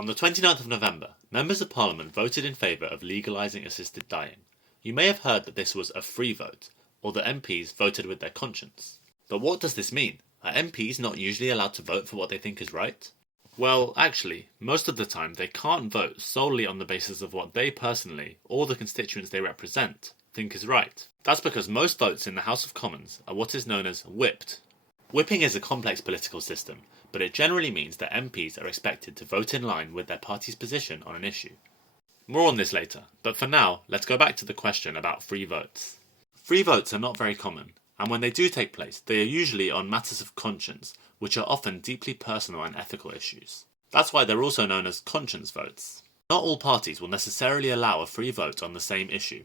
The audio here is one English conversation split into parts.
On the 29th of November, members of Parliament voted in favour of legalising assisted dying. You may have heard that this was a free vote, or that MPs voted with their conscience. But what does this mean? Are MPs not usually allowed to vote for what they think is right? Well, actually, most of the time they can't vote solely on the basis of what they personally, or the constituents they represent, think is right. That's because most votes in the House of Commons are what is known as whipped. Whipping is a complex political system, but it generally means that MPs are expected to vote in line with their party's position on an issue. More on this later, but for now, let's go back to the question about free votes. Free votes are not very common, and when they do take place, they are usually on matters of conscience, which are often deeply personal and ethical issues. That's why they're also known as conscience votes. Not all parties will necessarily allow a free vote on the same issue.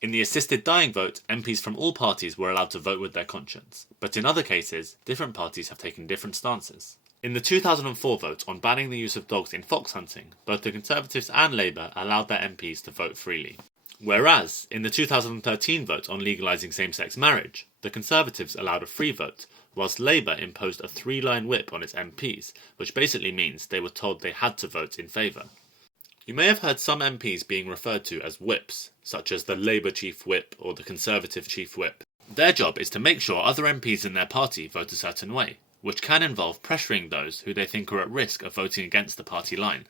In the assisted dying vote, MPs from all parties were allowed to vote with their conscience, but in other cases, different parties have taken different stances. In the 2004 vote on banning the use of dogs in fox hunting, both the Conservatives and Labour allowed their MPs to vote freely. Whereas, in the 2013 vote on legalising same-sex marriage, the Conservatives allowed a free vote, whilst Labour imposed a 3-line whip on its MPs, which basically means they were told they had to vote in favour. You may have heard some MPs being referred to as whips, such as the Labour Chief Whip or the Conservative Chief Whip. Their job is to make sure other MPs in their party vote a certain way, which can involve pressuring those who they think are at risk of voting against the party line.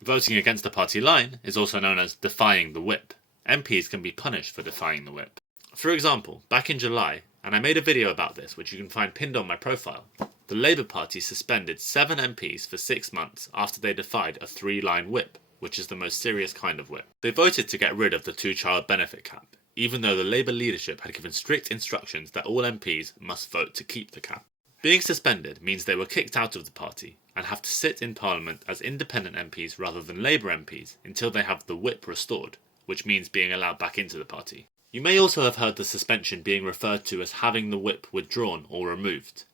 Voting against the party line is also known as defying the whip. MPs can be punished for defying the whip. For example, back in July, and I made a video about this which you can find pinned on my profile, the Labour Party suspended 7 MPs for 6 months after they defied a 3-line whip, which is the most serious kind of whip. They voted to get rid of the 2-child benefit cap, even though the Labour leadership had given strict instructions that all MPs must vote to keep the cap. Being suspended means they were kicked out of the party and have to sit in Parliament as independent MPs rather than Labour MPs until they have the whip restored, which means being allowed back into the party. You may also have heard the suspension being referred to as having the whip withdrawn or removed.